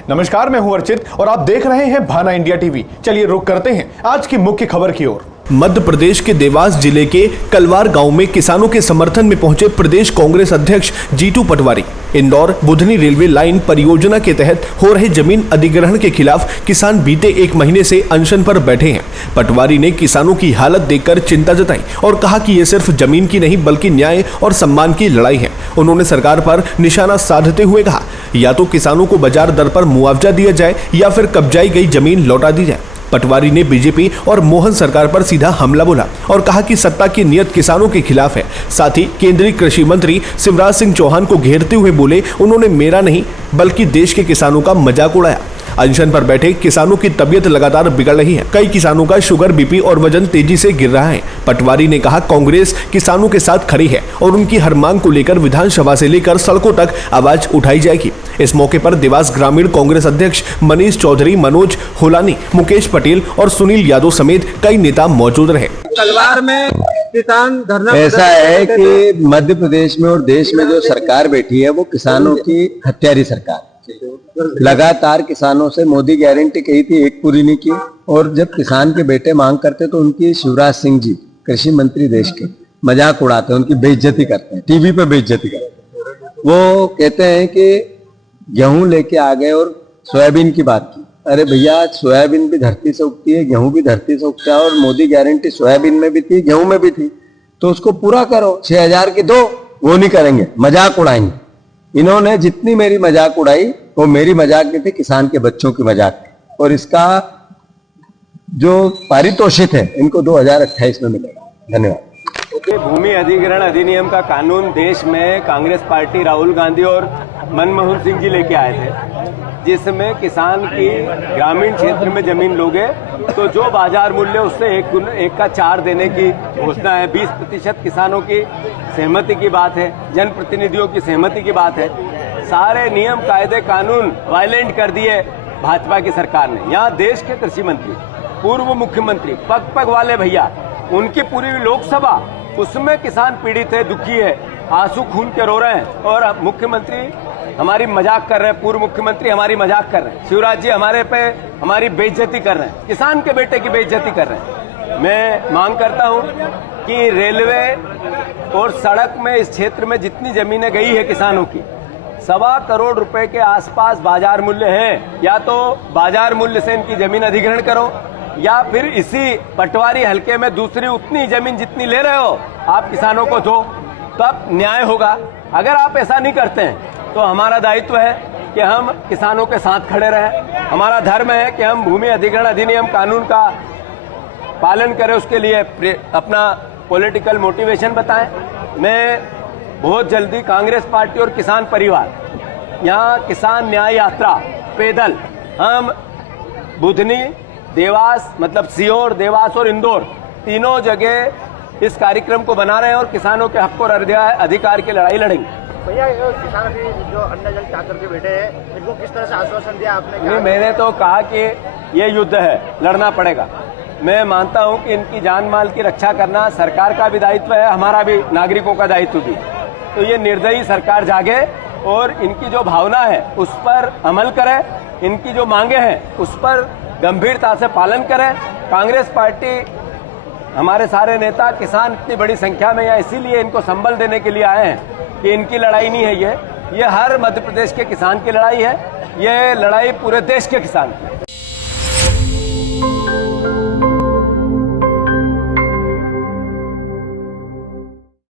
नमस्कार, मैं हूं अर्चित और आप देख रहे हैं भाना इंडिया टीवी। चलिए रुक करते हैं आज की मुख्य खबर की ओर। मध्य प्रदेश के देवास जिले के कलवार गांव में किसानों के समर्थन में पहुंचे प्रदेश कांग्रेस अध्यक्ष जीतू पटवारी। इंदौर बुधनी रेलवे लाइन परियोजना के तहत हो रहे जमीन अधिग्रहण के खिलाफ किसान बीते 1 महीने से अनशन पर बैठे हैं। पटवारी ने किसानों की हालत देखकर चिंता जताई और कहा कि ये सिर्फ जमीन की नहीं बल्कि न्याय और सम्मान की लड़ाई है। उन्होंने सरकार पर निशाना साधते हुए कहा, या तो किसानों को बाजार दर पर मुआवजा दिया जाए या फिर कब्जाई गई जमीन लौटा दी जाए। पटवारी ने बीजेपी और मोहन सरकार पर सीधा हमला बोला और कहा कि सत्ता की नीयत किसानों के खिलाफ है। साथ ही केंद्रीय कृषि मंत्री शिवराज सिंह चौहान को घेरते हुए बोले, उन्होंने मेरा नहीं बल्कि देश के किसानों का मजाक उड़ाया। अनशन पर बैठे किसानों की तबीयत लगातार बिगड़ रही है। कई किसानों का शुगर, बीपी और वजन तेजी से गिर रहा है। पटवारी ने कहा, कांग्रेस किसानों के साथ खड़ी है और उनकी हर मांग को लेकर विधानसभा से लेकर सड़कों तक आवाज उठाई जाएगी। इस मौके पर देवास ग्रामीण कांग्रेस अध्यक्ष मनीष चौधरी, मनोज होलानी, मुकेश पटेल और सुनील यादव समेत कई नेता मौजूद रहे। कलवार में किसान धरना ऐसा है कि मध्य प्रदेश में और देश में जो सरकार बैठी है वो किसानों की हत्यारी सरकार। लगातार किसानों से मोदी गारंटी कही थी, एक पूरी नहीं की। और जब किसान के बेटे मांग करते तो उनकी शिवराज सिंह जी कृषि मंत्री देश के मजाक उड़ाते हैं, उनकी बेइज्जती करते हैं, टीवी पे बेइज्जती करते हैं। वो कहते हैं कि गेहूं लेके आ गए और सोयाबीन की बात की। अरे भैया, सोयाबीन भी धरती से उगती है, गेहूं भी धरती से उगता है और मोदी गारंटी सोयाबीन में भी थी, गेहूं में भी थी, तो उसको पूरा करो। 6000 की दो, वो नहीं करेंगे, मजाक उड़ाएंगे। इन्होंने जितनी मेरी मजाक उड़ाई वो मेरी मजाक नहीं थी, किसान के बच्चों की मजाक थी। और इसका जो पारितोषिक है इनको 2028 में मिलेगा। धन्यवाद। भूमि अधिग्रहण अधिनियम का कानून देश में कांग्रेस पार्टी राहुल गांधी और मनमोहन सिंह जी लेके आए थे, जिसमें किसान की ग्रामीण क्षेत्र में जमीन लोगे तो जो बाजार मूल्य उससे एक का 4 देने की घोषणा है। 20% किसानों की सहमति की बात है, जनप्रतिनिधियों की सहमति की बात है। सारे नियम, कायदे, कानून वायलेंट कर दिए भाजपा की सरकार ने। यहाँ देश के कृषि मंत्री, पूर्व मुख्यमंत्री, पग पग वाले भैया, उनकी पूरी लोकसभा, उसमें किसान पीड़ित है, दुखी है, आंसू खून के रो रहे हैं। और मुख्यमंत्री हमारी मजाक कर रहे हैं, पूर्व मुख्यमंत्री हमारी मजाक कर रहे हैं, शिवराज जी हमारे पे हमारी बेइज्जती कर रहे हैं, किसान के बेटे की बेइज्जती कर रहे हैं। मैं मांग करता हूं कि रेलवे और सड़क में इस क्षेत्र में जितनी जमीनें गई है किसानों की, 1.25 करोड़ रुपए के आसपास बाजार मूल्य है। या तो बाजार मूल्य से इनकी जमीन अधिग्रहण करो या फिर इसी पटवारी हलके में दूसरी उतनी जमीन जितनी ले रहे हो आप किसानों को दो, तब न्याय होगा। अगर आप ऐसा नहीं करते हैं तो हमारा दायित्व है कि हम किसानों के साथ खड़े रहें। हमारा धर्म है कि हम भूमि अधिग्रहण अधिनियम कानून का पालन करें, उसके लिए अपना पॉलिटिकल मोटिवेशन बताएं। मैं बहुत जल्दी कांग्रेस पार्टी और किसान परिवार, यहाँ किसान न्याय यात्रा पैदल, हम बुधनी, देवास मतलब सीहोर, देवास और इंदौर तीनों जगह इस कार्यक्रम को बना रहे हैं और किसानों के हक और अधिकार की लड़ाई लड़ेंगे। भैया, किसान अभी जो अन्न जल चाह करके बैठे हैं, इनको किस तरह से आश्वासन दिया आपने? नहीं, मैंने तो कहा कि ये युद्ध है, लड़ना पड़ेगा। मैं मानता हूं कि इनकी जान माल की रक्षा करना सरकार का भी दायित्व है, हमारा भी, नागरिकों का दायित्व भी। तो ये निर्दयी सरकार जागे और इनकी जो भावना है उस पर अमल करे, इनकी जो मांगे हैं उस पर गंभीरता से पालन करें। कांग्रेस पार्टी, हमारे सारे नेता, किसान इतनी बड़ी संख्या में यहाँ इसीलिए इनको संबल देने के लिए आए हैं कि इनकी लड़ाई नहीं है ये हर मध्य प्रदेश के किसान की लड़ाई है, ये लड़ाई पूरे देश के किसान की है।